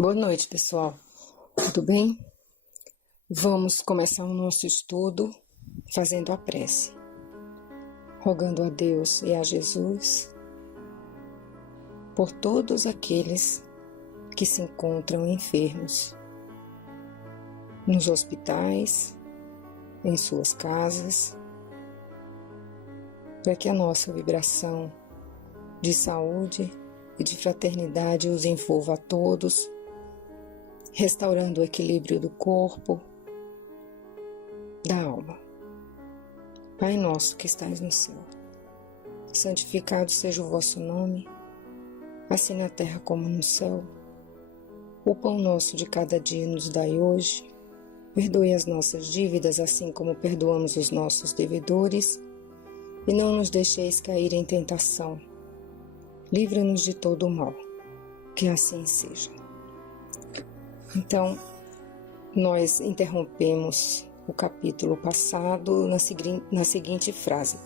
Boa noite, pessoal. Tudo bem? Vamos começar o nosso estudo fazendo a prece, rogando a Deus e a Jesus por todos aqueles que se encontram enfermos, nos hospitais, em suas casas, para que a nossa vibração de saúde e de fraternidade os envolva a todos, restaurando o equilíbrio do corpo, da alma. Pai nosso que estais no céu, santificado seja o vosso nome, assim na terra como no céu. O pão nosso de cada dia nos dai hoje, perdoe as nossas dívidas assim como perdoamos os nossos devedores, e não nos deixeis cair em tentação, livra-nos de todo o mal, que assim seja. Então, nós interrompemos o capítulo passado na seguinte frase: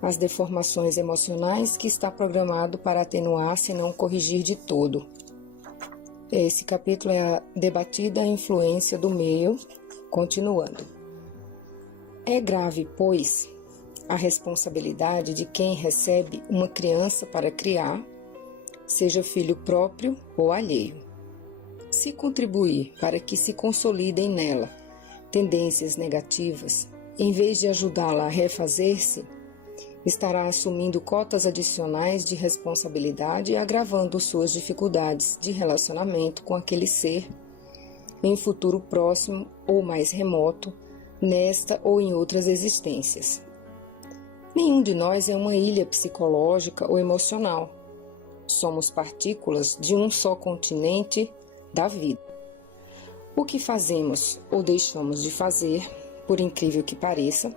as deformações emocionais que está programado para atenuar, se não corrigir de todo. Esse capítulo é a debatida influência do meio, continuando. É grave, pois, a responsabilidade de quem recebe uma criança para criar, seja filho próprio ou alheio. Se contribuir para que se consolidem nela tendências negativas, em vez de ajudá-la a refazer-se, estará assumindo cotas adicionais de responsabilidade e agravando suas dificuldades de relacionamento com aquele ser em futuro próximo ou mais remoto, nesta ou em outras existências. Nenhum de nós é uma ilha psicológica ou emocional. Somos partículas de um só continente da vida. O que fazemos ou deixamos de fazer, por incrível que pareça,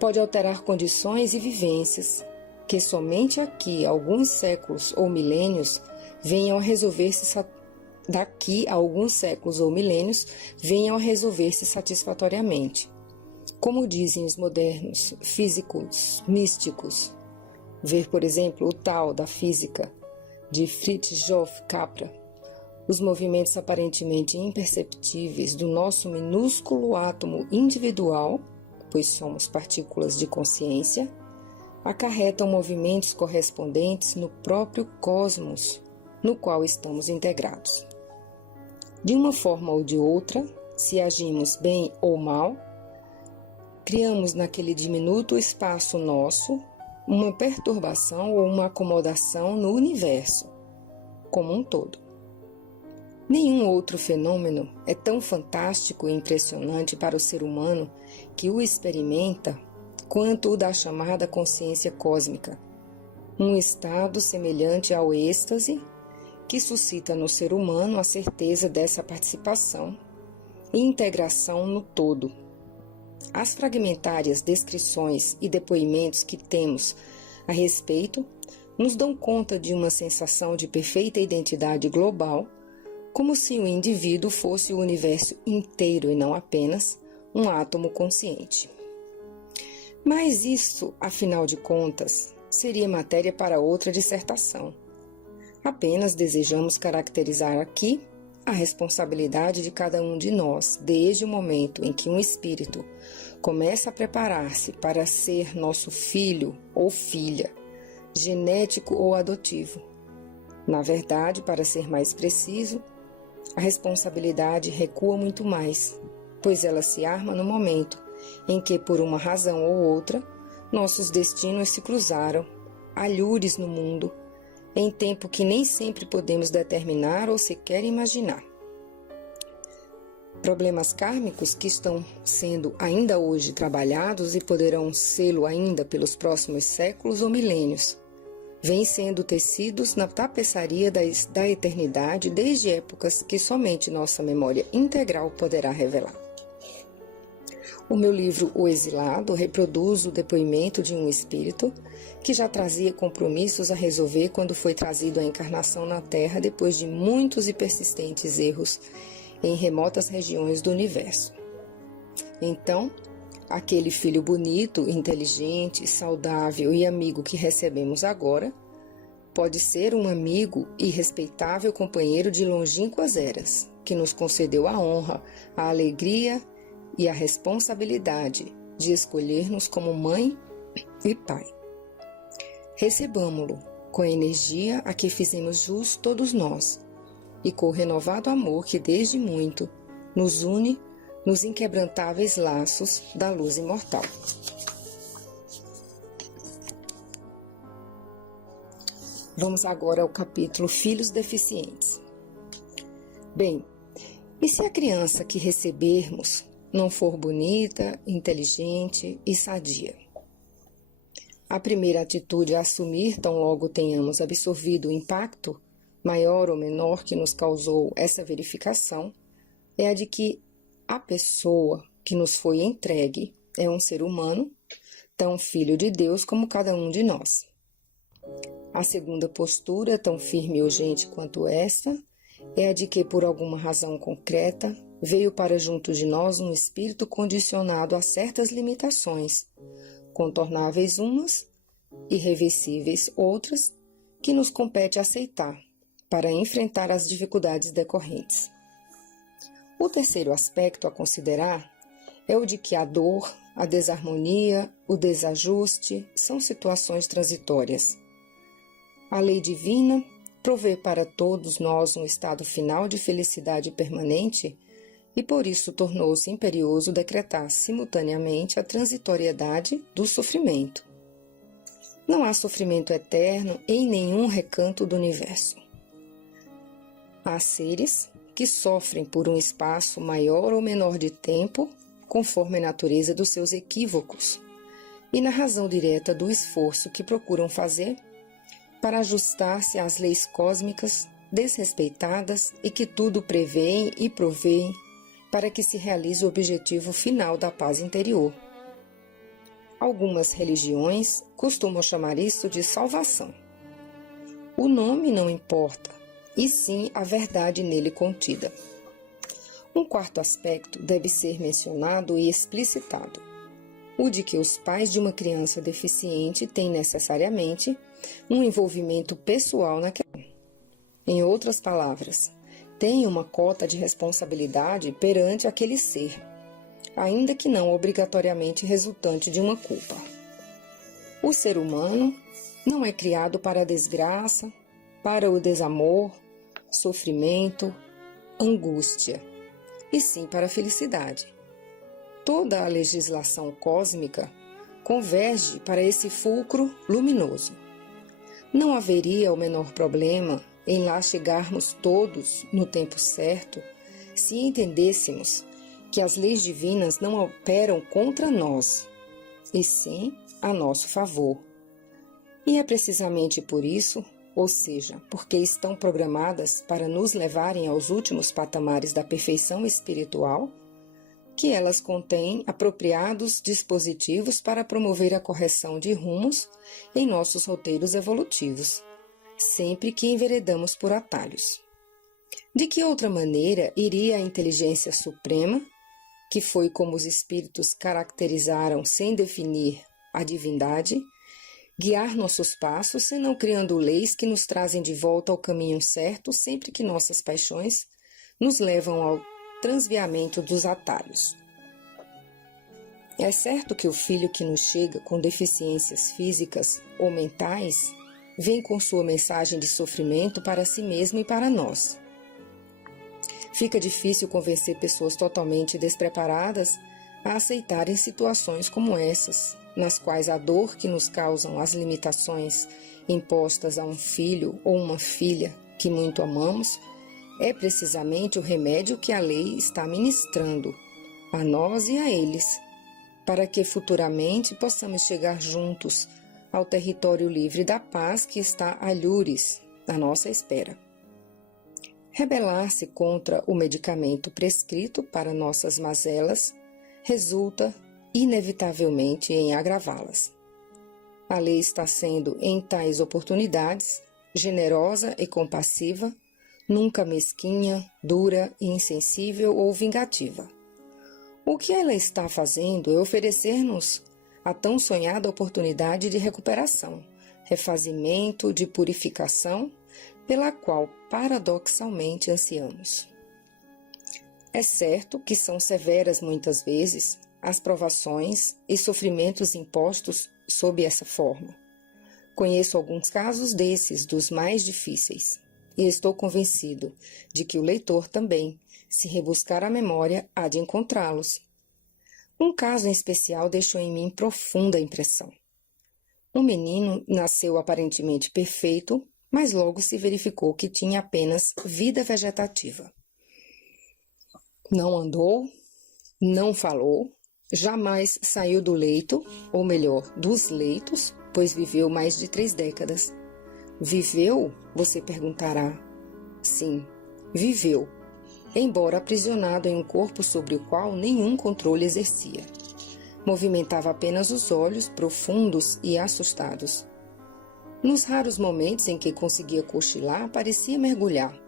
pode alterar condições e vivências que somente aqui, alguns séculos ou milênios, venham a resolver-se satisfatoriamente. Como dizem os modernos físicos místicos, ver, por exemplo, o Tao da física de Fritjof Capra, os movimentos aparentemente imperceptíveis do nosso minúsculo átomo individual, pois somos partículas de consciência, acarretam movimentos correspondentes no próprio cosmos no qual estamos integrados. De uma forma ou de outra, se agimos bem ou mal, criamos naquele diminuto espaço nosso uma perturbação ou uma acomodação no universo como um todo. Nenhum outro fenômeno é tão fantástico e impressionante para o ser humano que o experimenta quanto o da chamada consciência cósmica, um estado semelhante ao êxtase que suscita no ser humano a certeza dessa participação e integração no todo. As fragmentárias descrições e depoimentos que temos a respeito nos dão conta de uma sensação de perfeita identidade global, como se o indivíduo fosse o universo inteiro e não apenas um átomo consciente. Mas isso, afinal de contas, seria matéria para outra dissertação. Apenas desejamos caracterizar aqui a responsabilidade de cada um de nós, desde o momento em que um espírito começa a preparar-se para ser nosso filho ou filha, genético ou adotivo. Na verdade, para ser mais preciso, a responsabilidade recua muito mais, pois ela se arma no momento em que, por uma razão ou outra, nossos destinos se cruzaram, alhures no mundo, em tempo que nem sempre podemos determinar ou sequer imaginar. Problemas kármicos que estão sendo ainda hoje trabalhados e poderão sê-lo ainda pelos próximos séculos ou milênios, vêm sendo tecidos na tapeçaria da eternidade desde épocas que somente nossa memória integral poderá revelar. O meu livro O Exilado reproduz o depoimento de um espírito que já trazia compromissos a resolver quando foi trazido à encarnação na Terra depois de muitos e persistentes erros em remotas regiões do universo. Então, aquele filho bonito, inteligente, saudável e amigo que recebemos agora, Pode ser um amigo e respeitável companheiro de longínquas eras, que nos concedeu a honra, a alegria e a responsabilidade de escolher-nos como mãe e pai. Recebamo-lo com a energia a que fizemos jus todos nós, e com o renovado amor que desde muito nos une nos inquebrantáveis laços da luz imortal. Vamos agora ao capítulo Filhos Deficientes. Bem, e se a criança que recebermos não for bonita, inteligente e sadia? A primeira atitude a assumir, tão logo tenhamos absorvido o impacto, maior ou menor, que nos causou essa verificação, é a de que a pessoa que nos foi entregue é um ser humano, tão filho de Deus como cada um de nós. A segunda postura, tão firme e urgente quanto esta, é a de que, por alguma razão concreta, veio para junto de nós um espírito condicionado a certas limitações, contornáveis umas, irreversíveis outras, que nos compete aceitar para enfrentar as dificuldades decorrentes. O terceiro aspecto a considerar é o de que a dor, a desarmonia, o desajuste são situações transitórias. A lei divina provê para todos nós um estado final de felicidade permanente e por isso tornou-se imperioso decretar simultaneamente a transitoriedade do sofrimento. Não há sofrimento eterno em nenhum recanto do universo. Há seres que sofrem por um espaço maior ou menor de tempo, conforme a natureza dos seus equívocos, e na razão direta do esforço que procuram fazer para ajustar-se às leis cósmicas desrespeitadas e que tudo prevêem e provêem para que se realize o objetivo final da paz interior. Algumas religiões costumam chamar isso de salvação. O nome não importa, e sim a verdade nele contida. Um quarto aspecto deve ser mencionado e explicitado: o de que os pais de uma criança deficiente têm necessariamente um envolvimento pessoal naquela. Em outras palavras, têm uma cota de responsabilidade perante aquele ser, ainda que não obrigatoriamente resultante de uma culpa. O ser humano não é criado para a desgraça, para o desamor, sofrimento, angústia, e sim para a felicidade. Toda a legislação cósmica converge para esse fulcro luminoso. Não haveria o menor problema em lá chegarmos todos no tempo certo se entendêssemos que as leis divinas não operam contra nós, e sim a nosso favor. E é precisamente por isso, ou seja, porque estão programadas para nos levarem aos últimos patamares da perfeição espiritual, que elas contêm apropriados dispositivos para promover a correção de rumos em nossos roteiros evolutivos, sempre que enveredamos por atalhos. De que outra maneira iria a inteligência suprema, que foi como os espíritos caracterizaram sem definir a divindade, guiar nossos passos, senão criando leis que nos trazem de volta ao caminho certo sempre que nossas paixões nos levam ao transviamento dos atalhos. É certo que o filho que nos chega com deficiências físicas ou mentais vem com sua mensagem de sofrimento para si mesmo e para nós. Fica difícil convencer pessoas totalmente despreparadas a aceitarem situações como essas, nas quais a dor que nos causam as limitações impostas a um filho ou uma filha que muito amamos é precisamente o remédio que a lei está ministrando a nós e a eles, para que futuramente possamos chegar juntos ao território livre da paz que está alhures à nossa espera. Rebelar-se contra o medicamento prescrito para nossas mazelas resulta inevitavelmente em agravá-las. A lei está sendo, em tais oportunidades, generosa e compassiva, nunca mesquinha, dura, insensível ou vingativa. O que ela está fazendo é oferecer-nos a tão sonhada oportunidade de recuperação, refazimento, de purificação, pela qual paradoxalmente ansiamos. É certo que são severas muitas vezes as provações e sofrimentos impostos sob essa forma. Conheço alguns casos desses, dos mais difíceis, e estou convencido de que o leitor também, se rebuscar a memória, há de encontrá-los. Um caso em especial deixou em mim profunda impressão. Um menino nasceu aparentemente perfeito, mas logo se verificou que tinha apenas vida vegetativa. Não andou, não falou, jamais saiu do leito, ou melhor, dos leitos, pois viveu mais de 3 décadas. Viveu? Você perguntará. Sim, viveu, embora aprisionado em um corpo sobre o qual nenhum controle exercia. Movimentava apenas os olhos, profundos e assustados. Nos raros momentos em que conseguia cochilar, parecia mergulhar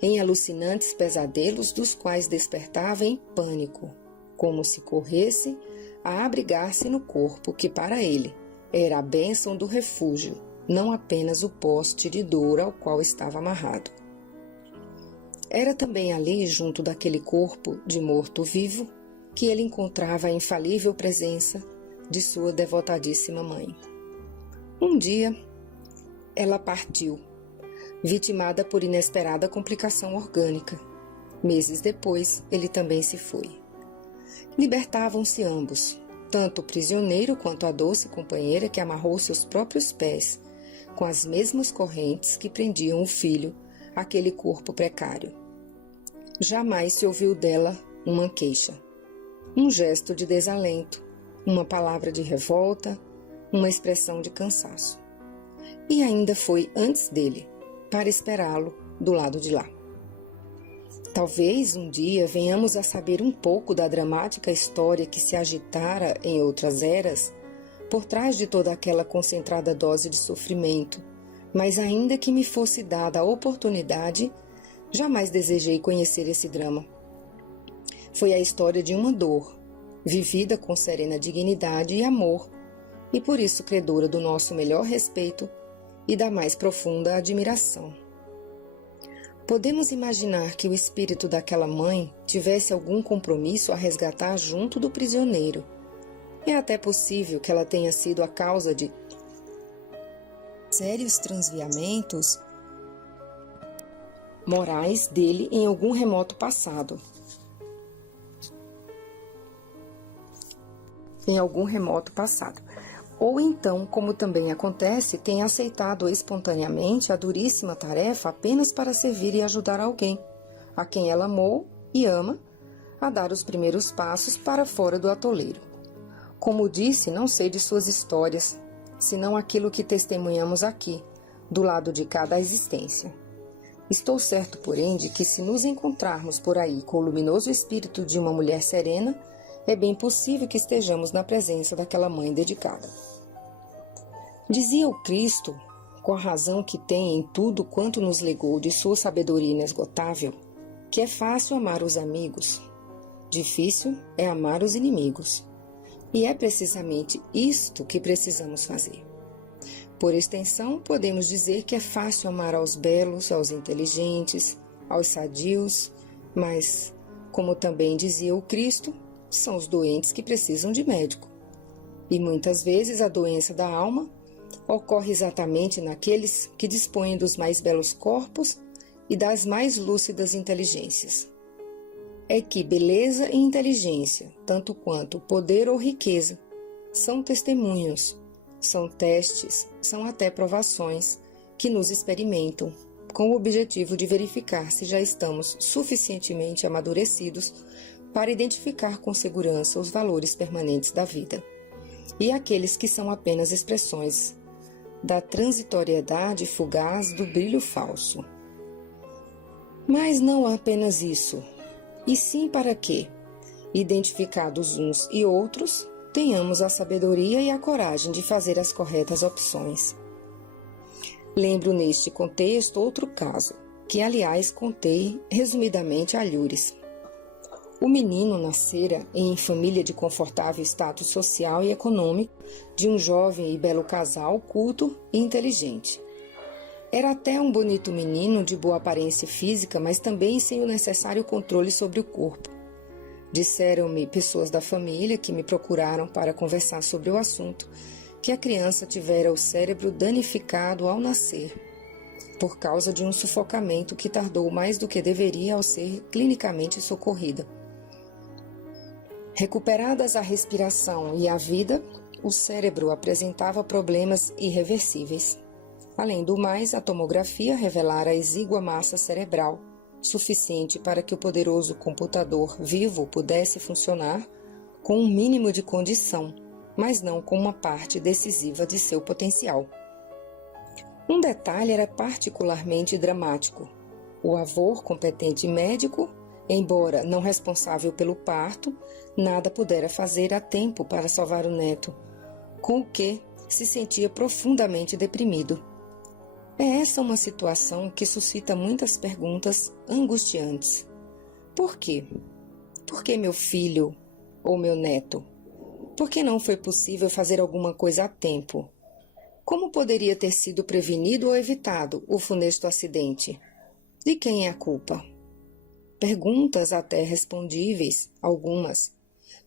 em alucinantes pesadelos dos quais despertava em pânico, como se corresse a abrigar-se no corpo que para ele era a bênção do refúgio, não apenas o poste de dor ao qual estava amarrado. Era também ali, junto daquele corpo de morto-vivo, que ele encontrava a infalível presença de sua devotadíssima mãe. Um dia, ela partiu, vitimada por inesperada complicação orgânica. Meses depois, ele também se foi. Libertavam-se ambos, tanto o prisioneiro quanto a doce companheira que amarrou seus próprios pés com as mesmas correntes que prendiam o filho àquele corpo precário. Jamais se ouviu dela uma queixa, um gesto de desalento, uma palavra de revolta, uma expressão de cansaço. E ainda foi antes dele, para esperá-lo do lado de lá. Talvez um dia venhamos a saber um pouco da dramática história que se agitara em outras eras, por trás de toda aquela concentrada dose de sofrimento, mas ainda que me fosse dada a oportunidade, jamais desejei conhecer esse drama. Foi a história de uma dor, vivida com serena dignidade e amor, e por isso credora do nosso melhor respeito e da mais profunda admiração. Podemos imaginar que o espírito daquela mãe tivesse algum compromisso a resgatar junto do prisioneiro. É até possível que ela tenha sido a causa de sérios transviamentos morais dele em algum remoto passado. Ou então, como também acontece, tem aceitado espontaneamente a duríssima tarefa apenas para servir e ajudar alguém, a quem ela amou e ama, a dar os primeiros passos para fora do atoleiro. Como disse, não sei de suas histórias, senão aquilo que testemunhamos aqui, do lado de cada existência. Estou certo, porém, de que se nos encontrarmos por aí com o luminoso espírito de uma mulher serena, é bem possível que estejamos na presença daquela mãe dedicada. Dizia o Cristo, com a razão que tem em tudo quanto nos legou de sua sabedoria inesgotável, que é fácil amar os amigos, difícil é amar os inimigos. E é precisamente isto que precisamos fazer. Por extensão, podemos dizer que é fácil amar aos belos, aos inteligentes, aos sadios, mas, como também dizia o Cristo, são os doentes que precisam de médico. E muitas vezes a doença da alma ocorre exatamente naqueles que dispõem dos mais belos corpos e das mais lúcidas inteligências. É que beleza e inteligência, tanto quanto poder ou riqueza, são testemunhos, são testes, são até provações que nos experimentam, com o objetivo de verificar se já estamos suficientemente amadurecidos para identificar com segurança os valores permanentes da vida, e aqueles que são apenas expressões da transitoriedade fugaz do brilho falso. Mas não apenas isso, e sim para que, identificados uns e outros, tenhamos a sabedoria e a coragem de fazer as corretas opções. Lembro neste contexto outro caso, que aliás contei resumidamente a Alhures. O menino nascera em família de confortável status social e econômico, de um jovem e belo casal, culto e inteligente. Era até um bonito menino de boa aparência física, mas também sem o necessário controle sobre o corpo. Disseram-me pessoas da família que me procuraram para conversar sobre o assunto, que a criança tivera o cérebro danificado ao nascer, por causa de um sufocamento que tardou mais do que deveria ao ser clinicamente socorrida. Recuperadas a respiração e a vida, o cérebro apresentava problemas irreversíveis. Além do mais, a tomografia revelara exígua massa cerebral, suficiente para que o poderoso computador vivo pudesse funcionar com um mínimo de condição, mas não com uma parte decisiva de seu potencial. Um detalhe era particularmente dramático. O avô, competente médico, embora não responsável pelo parto, nada pudera fazer a tempo para salvar o neto, com o que se sentia profundamente deprimido. É essa uma situação que suscita muitas perguntas angustiantes. Por quê? Por que meu filho ou meu neto? Por que não foi possível fazer alguma coisa a tempo? Como poderia ter sido prevenido ou evitado o funesto acidente? De quem é a culpa? Perguntas até respondíveis, algumas,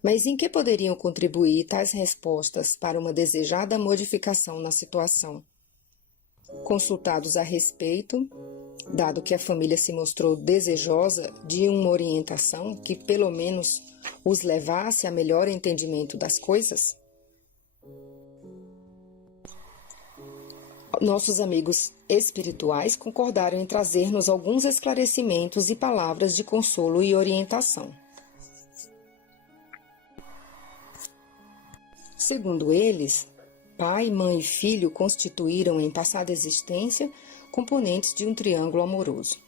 mas em que poderiam contribuir tais respostas para uma desejada modificação na situação? Consultados a respeito, dado que a família se mostrou desejosa de uma orientação que pelo menos os levasse a melhor entendimento das coisas, nossos amigos espirituais concordaram em trazer-nos alguns esclarecimentos e palavras de consolo e orientação. Segundo eles, pai, mãe e filho constituíram em passada existência componentes de um triângulo amoroso.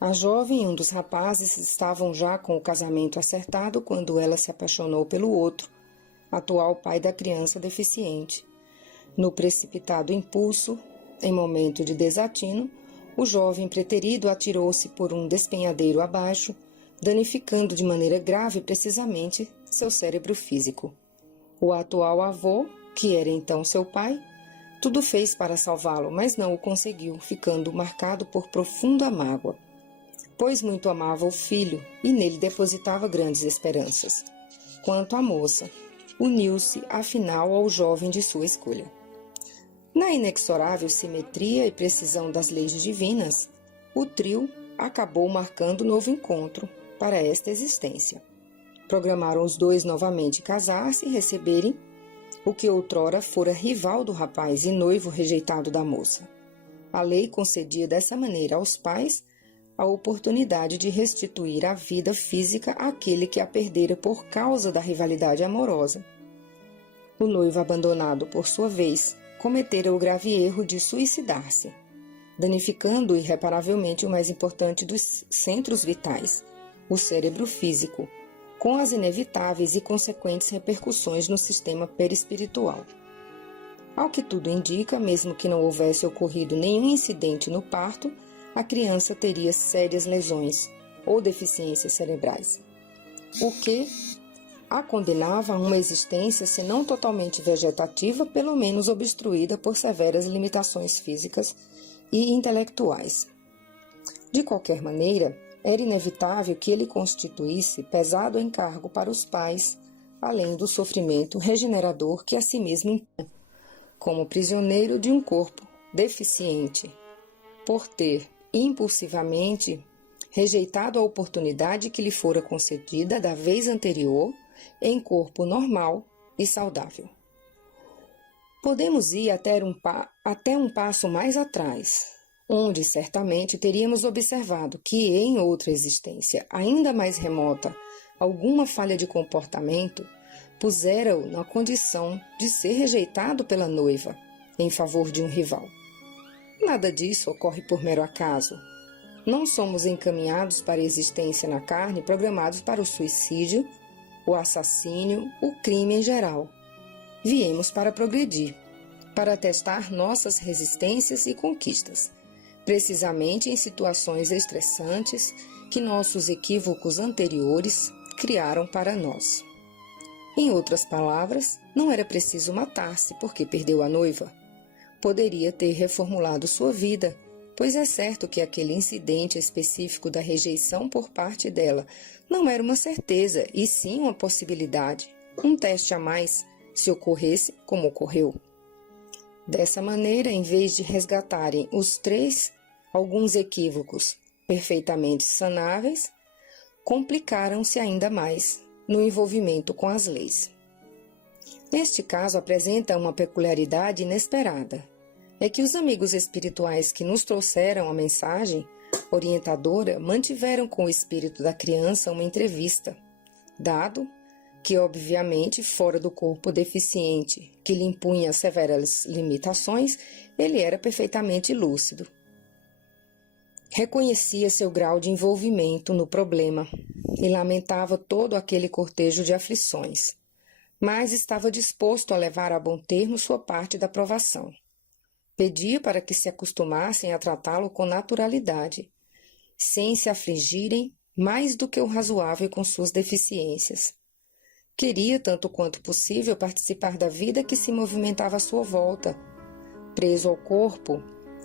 A jovem e um dos rapazes estavam já com o casamento acertado quando ela se apaixonou pelo outro, atual pai da criança deficiente. No precipitado impulso, em momento de desatino, o jovem preterido atirou-se por um despenhadeiro abaixo, danificando de maneira grave precisamente seu cérebro físico. O atual avô, que era então seu pai, tudo fez para salvá-lo, mas não o conseguiu, ficando marcado por profunda mágoa, pois muito amava o filho e nele depositava grandes esperanças. Quanto à moça, uniu-se afinal ao jovem de sua escolha. Na inexorável simetria e precisão das leis divinas, o trio acabou marcando novo encontro para esta existência. Programaram os dois novamente casar-se e receberem o que outrora fora rival do rapaz e noivo rejeitado da moça. A lei concedia dessa maneira aos pais a oportunidade de restituir a vida física àquele que a perdera por causa da rivalidade amorosa. O noivo abandonado, por sua vez, cometera o grave erro de suicidar-se, danificando irreparavelmente o mais importante dos centros vitais, o cérebro físico, com as inevitáveis e consequentes repercussões no sistema perispiritual. Ao que tudo indica, mesmo que não houvesse ocorrido nenhum incidente no parto, a criança teria sérias lesões ou deficiências cerebrais, o que a condenava a uma existência, se não totalmente vegetativa, pelo menos obstruída por severas limitações físicas e intelectuais. De qualquer maneira, era inevitável que ele constituísse pesado encargo para os pais, além do sofrimento regenerador que a si mesmo impunha, como prisioneiro de um corpo deficiente, por ter impulsivamente rejeitado a oportunidade que lhe fora concedida da vez anterior em corpo normal e saudável. Podemos ir até um passo mais atrás, onde certamente teríamos observado que em outra existência ainda mais remota, alguma falha de comportamento pusera-o na condição de ser rejeitado pela noiva em favor de um rival. Nada disso ocorre por mero acaso. Não somos encaminhados para a existência na carne programados para o suicídio, o assassínio, o crime em geral. Viemos para progredir, para testar nossas resistências e conquistas, precisamente em situações estressantes que nossos equívocos anteriores criaram para nós. Em outras palavras, não era preciso matar-se porque perdeu a noiva. Poderia ter reformulado sua vida, pois é certo que aquele incidente específico da rejeição por parte dela não era uma certeza, e sim uma possibilidade, um teste a mais, se ocorresse como ocorreu. Dessa maneira, em vez de resgatarem os três alguns equívocos perfeitamente sanáveis, complicaram-se ainda mais no envolvimento com as leis. Este caso apresenta uma peculiaridade inesperada. É que os amigos espirituais que nos trouxeram a mensagem orientadora mantiveram com o espírito da criança uma entrevista, dado que, obviamente, fora do corpo deficiente, que lhe impunha severas limitações, ele era perfeitamente lúcido. Reconhecia seu grau de envolvimento no problema e lamentava todo aquele cortejo de aflições, mas estava disposto a levar a bom termo sua parte da provação. Pedia para que se acostumassem a tratá-lo com naturalidade, sem se afligirem mais do que o razoável com suas deficiências. Queria, tanto quanto possível, participar da vida que se movimentava à sua volta. Preso ao corpo,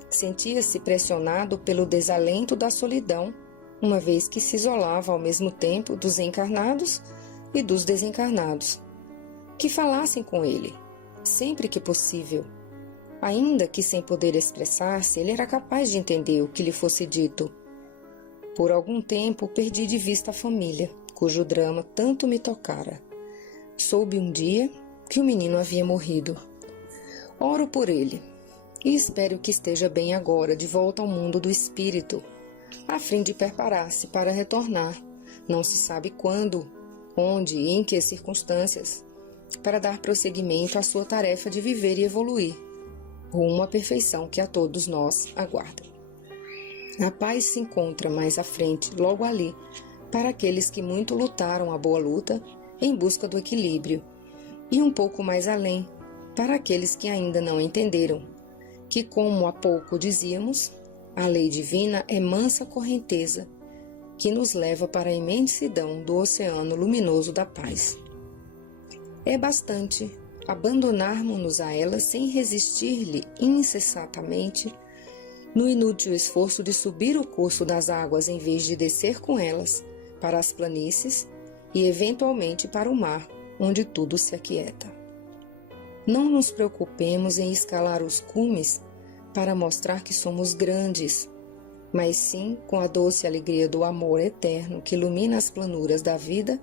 sentia-se pressionado pelo desalento da solidão, uma vez que se isolava ao mesmo tempo dos encarnados e dos desencarnados. Que falassem com ele, sempre que possível. Ainda que sem poder expressar-se, ele era capaz de entender o que lhe fosse dito. Por algum tempo, perdi de vista a família, cujo drama tanto me tocara. Soube um dia que o menino havia morrido. Oro por ele e espero que esteja bem agora, de volta ao mundo do espírito, a fim de preparar-se para retornar, não se sabe quando, onde e em que circunstâncias, para dar prosseguimento à sua tarefa de viver e evoluir, rumo à perfeição que a todos nós aguarda. A paz se encontra mais à frente, logo ali, para aqueles que muito lutaram a boa luta em busca do equilíbrio, e um pouco mais além, para aqueles que ainda não entenderam que, como há pouco dizíamos, a lei divina é mansa correnteza que nos leva para a imensidão do oceano luminoso da paz. É bastante abandonarmos-nos a ela sem resistir-lhe incessantemente no inútil esforço de subir o curso das águas em vez de descer com elas para as planícies e eventualmente para o mar, onde tudo se aquieta. Não nos preocupemos em escalar os cumes para mostrar que somos grandes, mas sim com a doce alegria do amor eterno que ilumina as planuras da vida,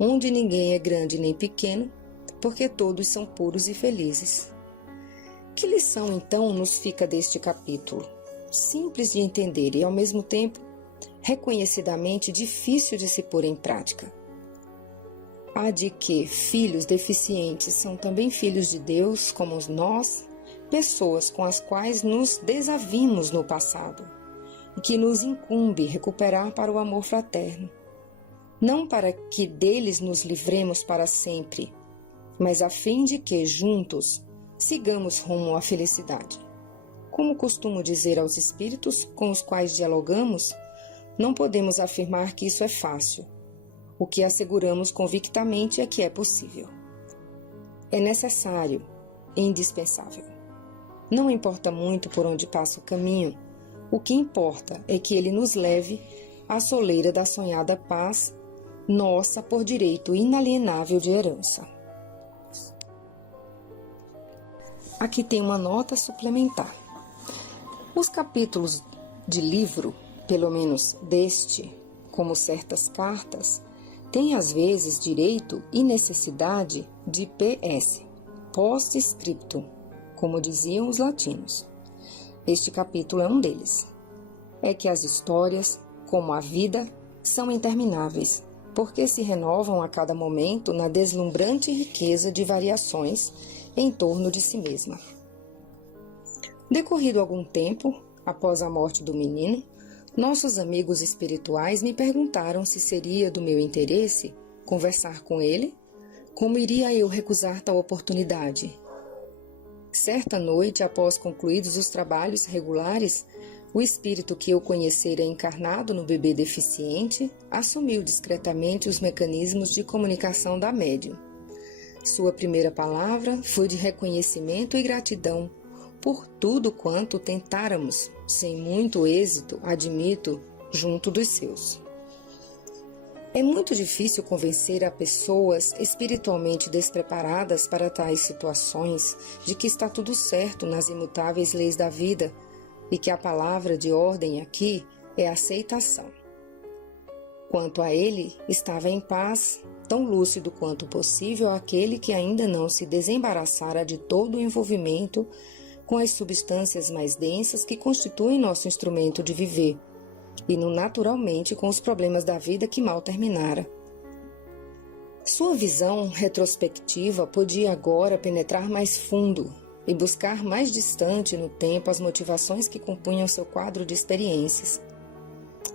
onde ninguém é grande nem pequeno, porque todos são puros e felizes. Que lição, então, nos fica deste capítulo? Simples de entender e, ao mesmo tempo, reconhecidamente difícil de se pôr em prática. A de que filhos deficientes são também filhos de Deus, como nós, pessoas com as quais nos desavimos no passado, e que nos incumbe recuperar para o amor fraterno, não para que deles nos livremos para sempre, mas a fim de que, juntos, sigamos rumo à felicidade. Como costumo dizer aos espíritos com os quais dialogamos, não podemos afirmar que isso é fácil. O que asseguramos convictamente é que é possível. É necessário e indispensável. Não importa muito por onde passa o caminho, o que importa é que ele nos leve à soleira da sonhada paz, nossa por direito inalienável de herança. Aqui tem uma nota suplementar. Os capítulos de livro, pelo menos deste, como certas cartas, têm às vezes direito e necessidade de PS, post-scriptum, como diziam os latinos. Este capítulo é um deles. É que as histórias, como a vida, são intermináveis, porque se renovam a cada momento na deslumbrante riqueza de variações em torno de si mesma. Decorrido algum tempo, após a morte do menino, nossos amigos espirituais me perguntaram se seria do meu interesse conversar com ele, como iria eu recusar tal oportunidade. Certa noite, após concluídos os trabalhos regulares, O espírito que eu conhecera encarnado no bebê deficiente assumiu discretamente os mecanismos de comunicação da médium. Sua primeira palavra foi de reconhecimento e gratidão por tudo quanto tentáramos, sem muito êxito, admito, junto dos seus. É muito difícil convencer a pessoas espiritualmente despreparadas para tais situações de que está tudo certo nas imutáveis leis da vida e que a palavra de ordem aqui é aceitação. Quanto a ele, estava em paz, tão lúcido quanto possível aquele que ainda não se desembaraçara de todo o envolvimento com as substâncias mais densas que constituem nosso instrumento de viver, e no naturalmente com os problemas da vida que mal terminara. Sua visão retrospectiva podia agora penetrar mais fundo e buscar mais distante no tempo as motivações que compunham seu quadro de experiências.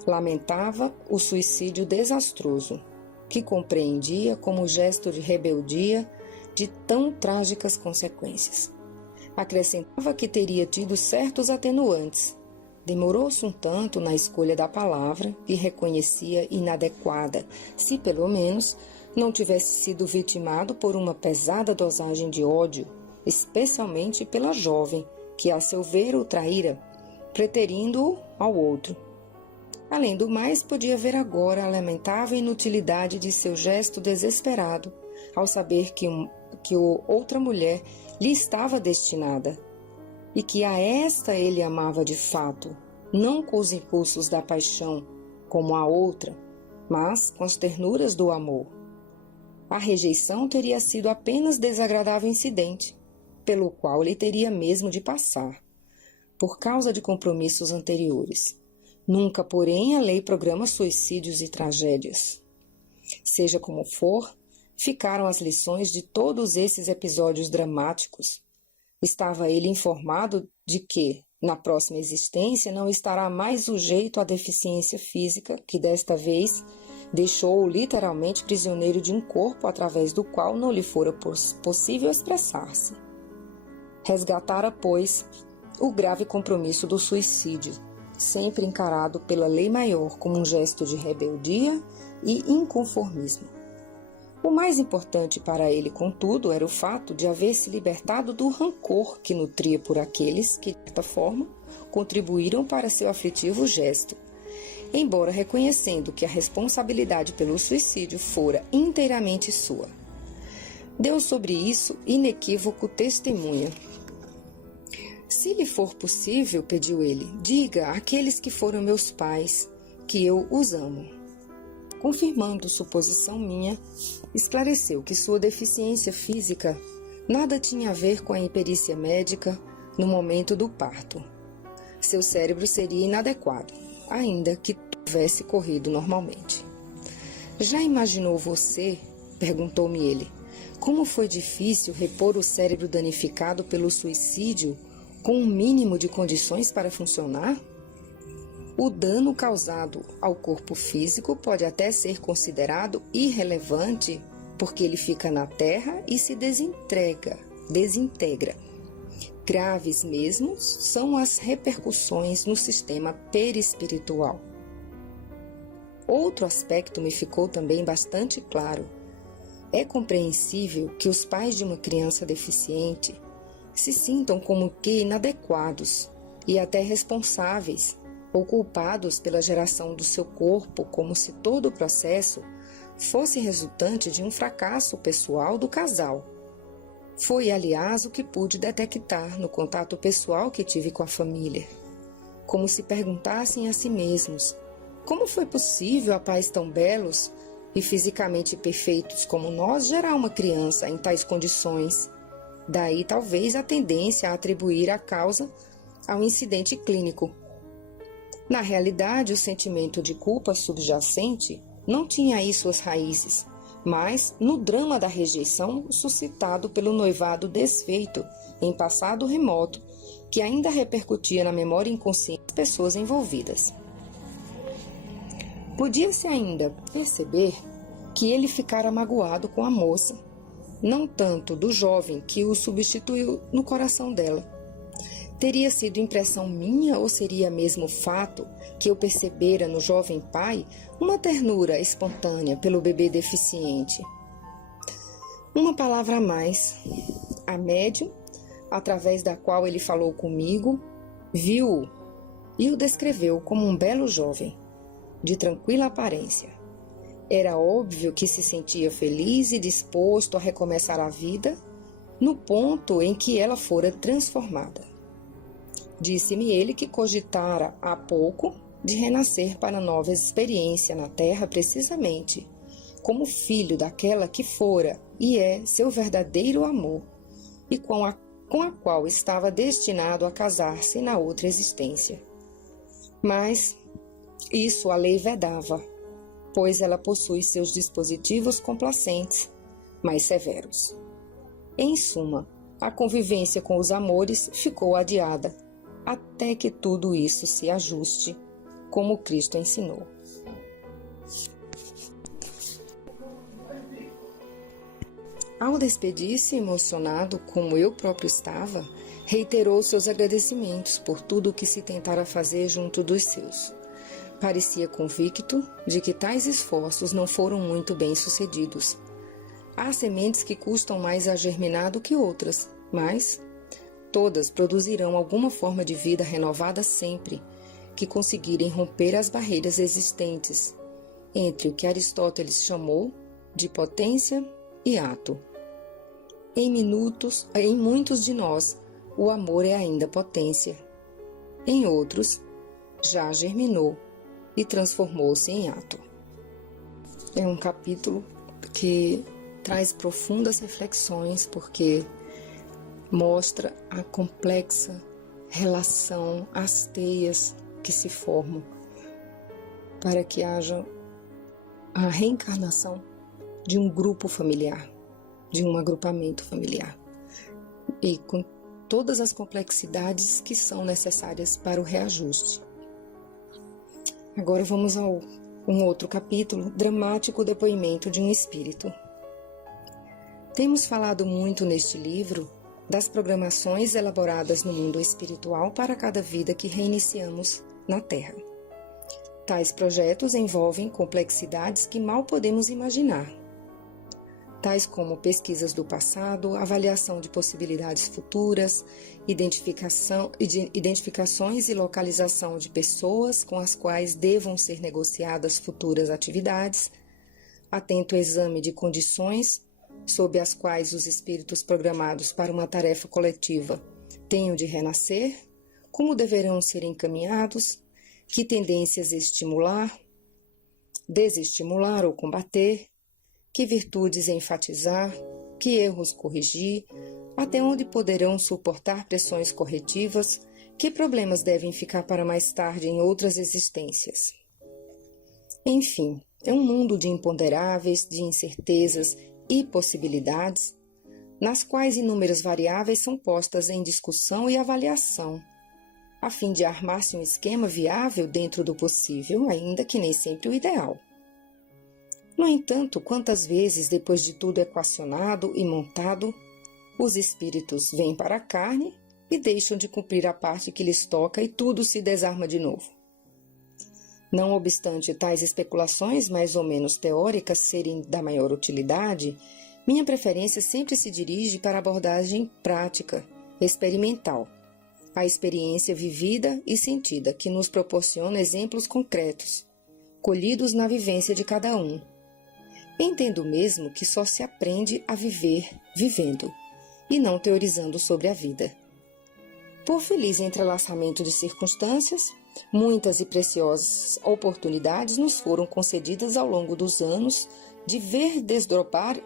Lamentava o suicídio desastroso, que compreendia como gesto de rebeldia de tão trágicas consequências. Acrescentava que teria tido certos atenuantes. Demorou-se um tanto na escolha da palavra, que reconhecia inadequada, se pelo menos não tivesse sido vitimado por uma pesada dosagem de ódio, especialmente pela jovem, que a seu ver o traíra, preterindo-o ao outro. Além do mais, podia ver agora a lamentável inutilidade de seu gesto desesperado, ao saber que outra mulher lhe estava destinada, e que a esta ele amava de fato, não com os impulsos da paixão, como a outra, mas com as ternuras do amor. A rejeição teria sido apenas desagradável incidente, pelo qual ele teria mesmo de passar, por causa de compromissos anteriores. Nunca, porém, a lei programa suicídios e tragédias. Seja como for, ficaram as lições de todos esses episódios dramáticos. Estava ele informado de que, na próxima existência, não estará mais sujeito à deficiência física, que desta vez deixou-o literalmente prisioneiro de um corpo através do qual não lhe fora possível expressar-se. Resgatara, pois, o grave compromisso do suicídio, sempre encarado pela lei maior como um gesto de rebeldia e inconformismo. O mais importante para ele, contudo, era o fato de haver se libertado do rancor que nutria por aqueles que, de certa forma, contribuíram para seu aflitivo gesto, embora reconhecendo que a responsabilidade pelo suicídio fora inteiramente sua. Deu sobre isso inequívoco testemunha. Se lhe for possível, pediu ele, diga àqueles que foram meus pais que eu os amo. Confirmando suposição minha, esclareceu que sua deficiência física nada tinha a ver com a imperícia médica no momento do parto. Seu cérebro seria inadequado, ainda que tivesse corrido normalmente. Já imaginou você, perguntou-me ele, como foi difícil repor o cérebro danificado pelo suicídio com um mínimo de condições para funcionar? O dano causado ao corpo físico pode até ser considerado irrelevante, porque ele fica na terra e se desintegra. Graves mesmo são as repercussões no sistema perispiritual. Outro aspecto me ficou também bastante claro. É compreensível que os pais de uma criança deficiente se sintam como que inadequados e até responsáveis ou culpados pela geração do seu corpo, como se todo o processo fosse resultante de um fracasso pessoal do casal. Foi, aliás, o que pude detectar no contato pessoal que tive com a família. Como se perguntassem a si mesmos, como foi possível a pais tão belos e fisicamente perfeitos como nós gerar uma criança em tais condições? Daí talvez a tendência a atribuir a causa ao incidente clínico. Na realidade, o sentimento de culpa subjacente não tinha aí suas raízes, mas no drama da rejeição suscitado pelo noivado desfeito em passado remoto, que ainda repercutia na memória inconsciente das pessoas envolvidas. Podia-se ainda perceber que ele ficara magoado com a moça, não tanto do jovem que o substituiu no coração dela. Teria sido impressão minha ou seria mesmo fato que eu percebera no jovem pai uma ternura espontânea pelo bebê deficiente? Uma palavra a mais. A médium, através da qual ele falou comigo, viu-o e o descreveu como um belo jovem, de tranquila aparência. Era óbvio que se sentia feliz e disposto a recomeçar a vida no ponto em que ela fora transformada. Disse-me ele que cogitara há pouco de renascer para nova experiência na terra, precisamente como filho daquela que fora e é seu verdadeiro amor, e com a qual estava destinado a casar-se na outra existência. Mas isso a lei vedava, pois ela possui seus dispositivos complacentes, mais severos. Em suma, a convivência com os amores ficou adiada, até que tudo isso se ajuste, como Cristo ensinou. Ao despedir-se, emocionado como eu próprio estava, reiterou seus agradecimentos por tudo o que se tentara fazer junto dos seus. Parecia convicto de que tais esforços não foram muito bem sucedidos. Há sementes que custam mais a germinar do que outras, mas todas produzirão alguma forma de vida renovada sempre que conseguirem romper as barreiras existentes entre o que Aristóteles chamou de potência e ato. Em muitos de nós, o amor é ainda potência. Em outros, já germinou e transformou-se em ato. É um capítulo que traz profundas reflexões, porque mostra a complexa relação, as teias que se formam para que haja a reencarnação de um grupo familiar, de um agrupamento familiar, e com todas as complexidades que são necessárias para o reajuste. Agora vamos a um outro capítulo, dramático depoimento de um espírito. Temos falado muito neste livro das programações elaboradas no mundo espiritual para cada vida que reiniciamos na Terra. Tais projetos envolvem complexidades que mal podemos imaginar, tais como pesquisas do passado, avaliação de possibilidades futuras, identificações e localização de pessoas com as quais devam ser negociadas futuras atividades, atento exame de condições sob as quais os espíritos programados para uma tarefa coletiva tenham de renascer, como deverão ser encaminhados, que tendências estimular, desestimular ou combater, que virtudes enfatizar, que erros corrigir, até onde poderão suportar pressões corretivas, que problemas devem ficar para mais tarde em outras existências. Enfim, é um mundo de imponderáveis, de incertezas e possibilidades, nas quais inúmeras variáveis são postas em discussão e avaliação, a fim de armar-se um esquema viável dentro do possível, ainda que nem sempre o ideal. No entanto, quantas vezes, depois de tudo equacionado e montado, os espíritos vêm para a carne e deixam de cumprir a parte que lhes toca e tudo se desarma de novo. Não obstante tais especulações mais ou menos teóricas serem da maior utilidade, minha preferência sempre se dirige para a abordagem prática, experimental, a experiência vivida e sentida que nos proporciona exemplos concretos, colhidos na vivência de cada um. Entendo mesmo que só se aprende a viver vivendo, e não teorizando sobre a vida. Por feliz entrelaçamento de circunstâncias, muitas e preciosas oportunidades nos foram concedidas ao longo dos anos de ver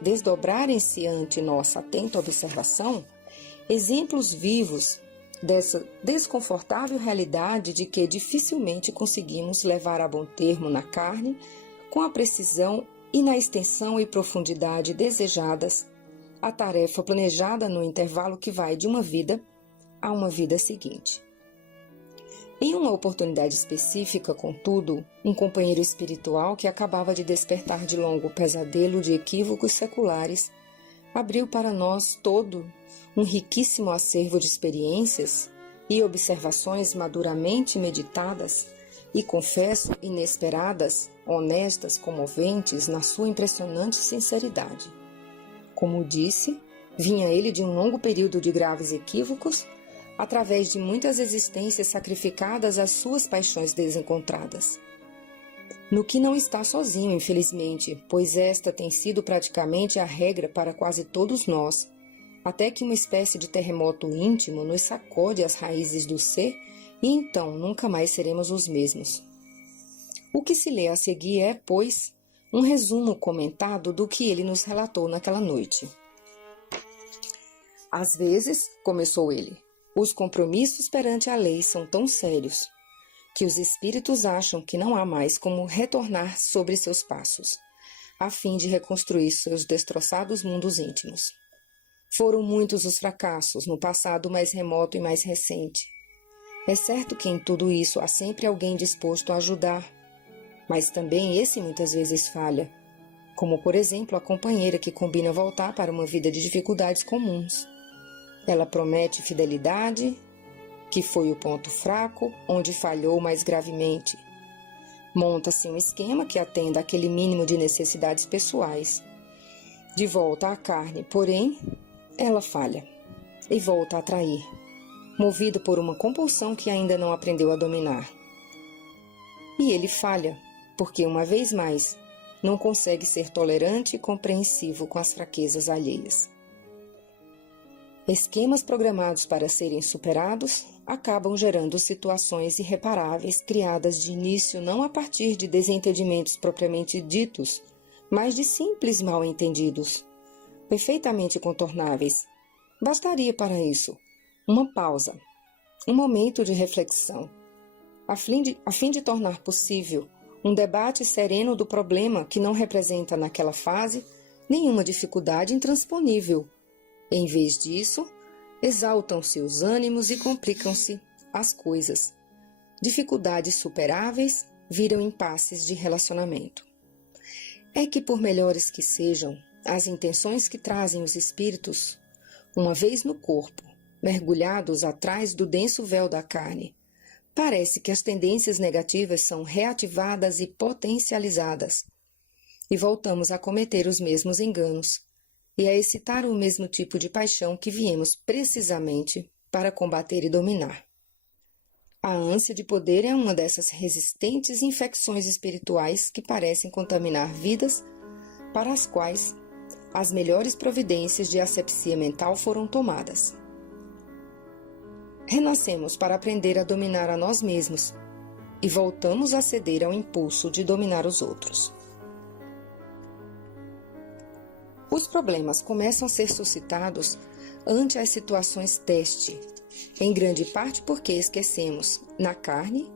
desdobrarem-se ante nossa atenta observação exemplos vivos dessa desconfortável realidade de que dificilmente conseguimos levar a bom termo na carne com a precisão e na extensão e profundidade desejadas a tarefa planejada no intervalo que vai de uma vida a uma vida seguinte. Em uma oportunidade específica, contudo, um companheiro espiritual que acabava de despertar de longo pesadelo de equívocos seculares abriu para nós todo um riquíssimo acervo de experiências e observações maduramente meditadas e, confesso, inesperadas, honestas, comoventes na sua impressionante sinceridade. Como disse, vinha ele de um longo período de graves equívocos, através de muitas existências sacrificadas às suas paixões desencontradas. No que não está sozinho, infelizmente, pois esta tem sido praticamente a regra para quase todos nós, até que uma espécie de terremoto íntimo nos sacode as raízes do ser e então nunca mais seremos os mesmos. O que se lê a seguir é, pois, um resumo comentado do que ele nos relatou naquela noite. Às vezes, começou ele, os compromissos perante a lei são tão sérios que os espíritos acham que não há mais como retornar sobre seus passos, a fim de reconstruir seus destroçados mundos íntimos. Foram muitos os fracassos no passado mais remoto e mais recente. É certo que em tudo isso há sempre alguém disposto a ajudar, mas também esse muitas vezes falha, como por exemplo a companheira que combina voltar para uma vida de dificuldades comuns. Ela promete fidelidade, que foi o ponto fraco, onde falhou mais gravemente. Monta-se um esquema que atenda àquele mínimo de necessidades pessoais. De volta à carne, porém, ela falha e volta a trair, movido por uma compulsão que ainda não aprendeu a dominar. E ele falha, porque uma vez mais, não consegue ser tolerante e compreensivo com as fraquezas alheias. Esquemas programados para serem superados acabam gerando situações irreparáveis criadas de início não a partir de desentendimentos propriamente ditos, mas de simples mal-entendidos, perfeitamente contornáveis. Bastaria para isso uma pausa, um momento de reflexão, a fim de tornar possível um debate sereno do problema que não representa naquela fase nenhuma dificuldade intransponível. Em vez disso, exaltam-se os ânimos e complicam-se as coisas. Dificuldades superáveis viram impasses de relacionamento. É que, por melhores que sejam as intenções que trazem os espíritos, uma vez no corpo, mergulhados atrás do denso véu da carne, parece que as tendências negativas são reativadas e potencializadas, e voltamos a cometer os mesmos enganos, e a excitar o mesmo tipo de paixão que viemos precisamente para combater e dominar. A ânsia de poder é uma dessas resistentes infecções espirituais que parecem contaminar vidas para as quais as melhores providências de asepsia mental foram tomadas. Renascemos para aprender a dominar a nós mesmos e voltamos a ceder ao impulso de dominar os outros. Os problemas começam a ser suscitados ante as situações teste, em grande parte porque esquecemos, na carne,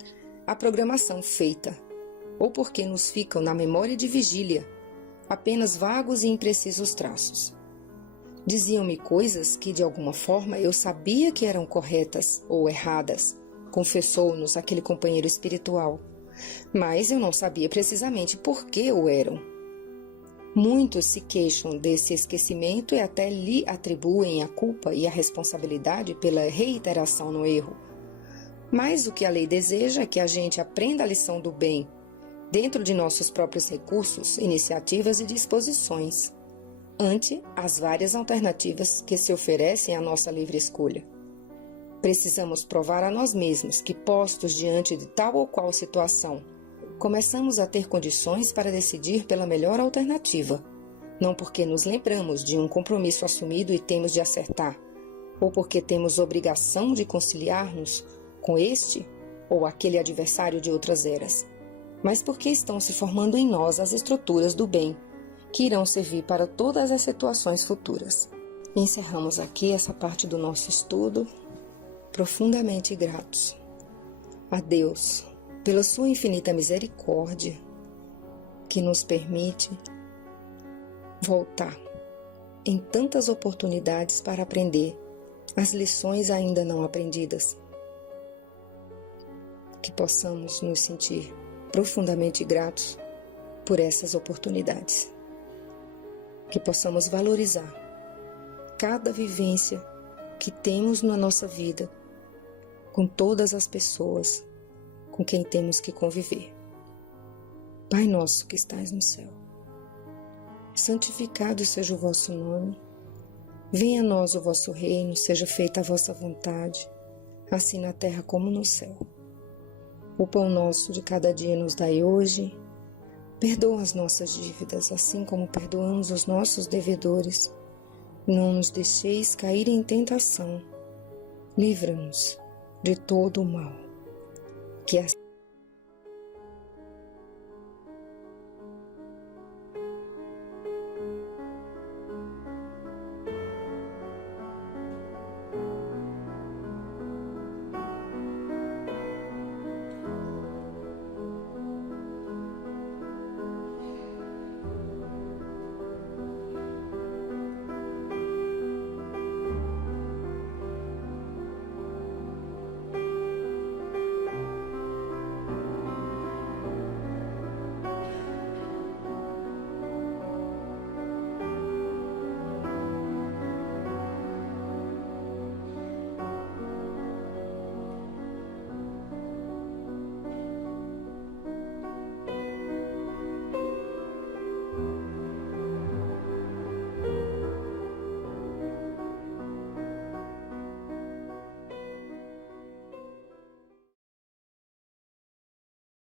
a programação feita, ou porque nos ficam na memória de vigília apenas vagos e imprecisos traços. Diziam-me coisas que, de alguma forma, eu sabia que eram corretas ou erradas, confessou-nos aquele companheiro espiritual, mas eu não sabia precisamente por que o eram. Muitos se queixam desse esquecimento e até lhe atribuem a culpa e a responsabilidade pela reiteração no erro. Mas o que a lei deseja é que a gente aprenda a lição do bem, dentro de nossos próprios recursos, iniciativas e disposições, ante as várias alternativas que se oferecem à nossa livre escolha. Precisamos provar a nós mesmos que, postos diante de tal ou qual situação, começamos a ter condições para decidir pela melhor alternativa, não porque nos lembramos de um compromisso assumido e temos de acertar, ou porque temos obrigação de conciliar-nos com este ou aquele adversário de outras eras, mas porque estão se formando em nós as estruturas do bem, que irão servir para todas as situações futuras. Encerramos aqui essa parte do nosso estudo, profundamente gratos a Deus pela sua infinita misericórdia, que nos permite voltar em tantas oportunidades para aprender as lições ainda não aprendidas. Que possamos nos sentir profundamente gratos por essas oportunidades. Que possamos valorizar cada vivência que temos na nossa vida com todas as pessoas com quem temos que conviver. Pai nosso que estais no céu, santificado seja o vosso nome. Venha a nós o vosso reino, seja feita a vossa vontade, assim na terra como no céu. O pão nosso de cada dia nos dai hoje. Perdoa as nossas dívidas, assim como perdoamos os nossos devedores. Não nos deixeis cair em tentação. Livra-nos de todo o mal. Que